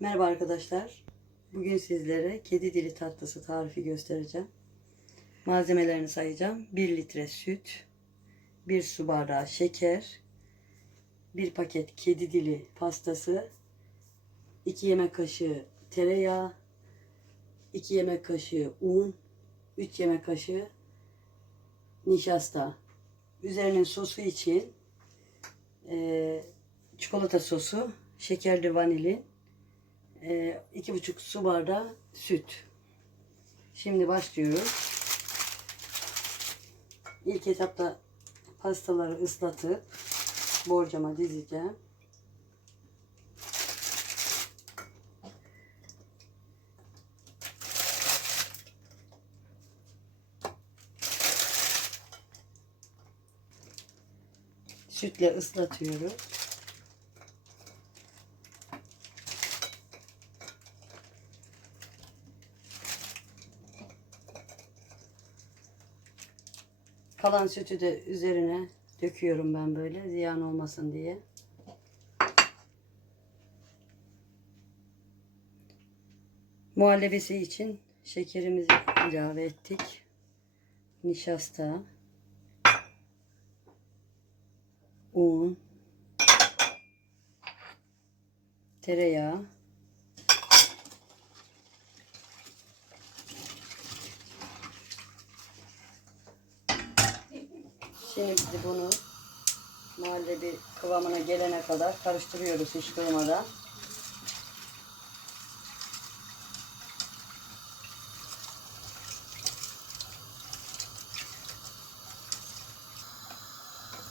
Merhaba arkadaşlar. Bugün sizlere kedi dili tatlısı tarifi göstereceğim. Malzemelerini sayacağım. 1 litre süt, 1 su bardağı şeker, 1 paket kedi dili pastası, 2 yemek kaşığı tereyağı, 2 yemek kaşığı un, 3 yemek kaşığı nişasta. Üzerinin sosu için eee, çikolata sosu, şekerli vanilin, eee, iki buçuk su bardağı süt. Şimdi başlıyoruz. İlk etapta pastaları ıslatıp borcama dizeceğim. Sütle ıslatıyorum. Kalan sütü de üzerine döküyorum ben böyle ziyan olmasın diye. Muhallebisi için şekerimizi ilave ettik. Nişasta, un, tereyağı, Şimdi bunu muhallebi kıvamına gelene kadar karıştırıyoruz hiç durmadan.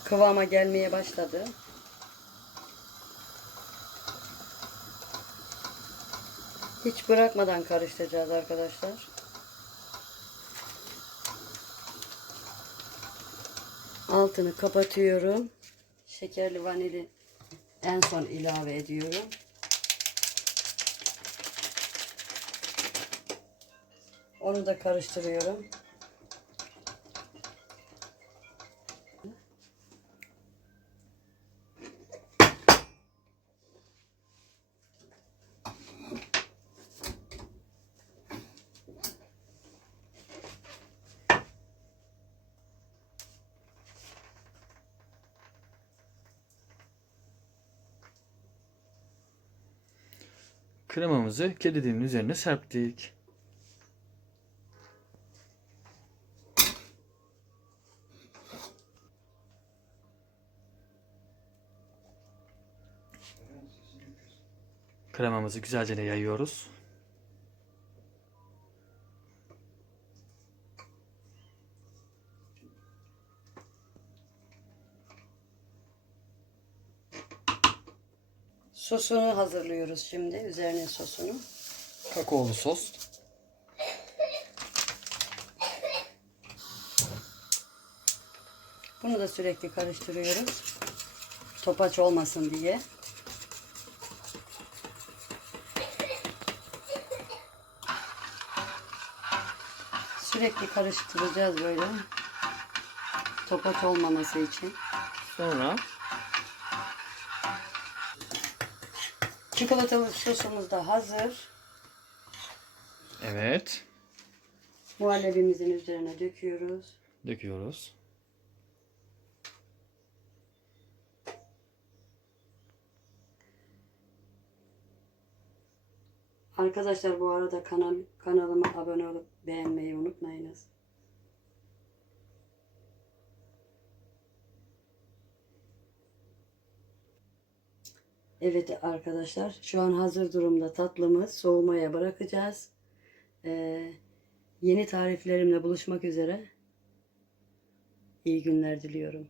Kıvama gelmeye başladı. Hiç bırakmadan karıştıracağız arkadaşlar. Altını kapatıyorum. Şekerli vanili en son ilave ediyorum. Onu da karıştırıyorum. Kremamızı kedi dilinin üzerine serptik. Kremamızı güzelce yayıyoruz. Sosunu hazırlıyoruz şimdi. Üzerine sosunu. Kakaolu sos. Bunu da sürekli karıştırıyoruz. Topaç olmasın diye. Sürekli karıştıracağız böyle. Topaç olmaması için. Sonra Çikolatalı sosumuz da hazır. evet Muhallebimizin üzerine döküyoruz. döküyoruz. Arkadaşlar bu arada kanal kanalıma abone olup beğenmeyi unutmayınız. Evet arkadaşlar şu an hazır durumda tatlımız soğumaya bırakacağız. Ee, yeni tariflerimle buluşmak üzere. İyi günler diliyorum.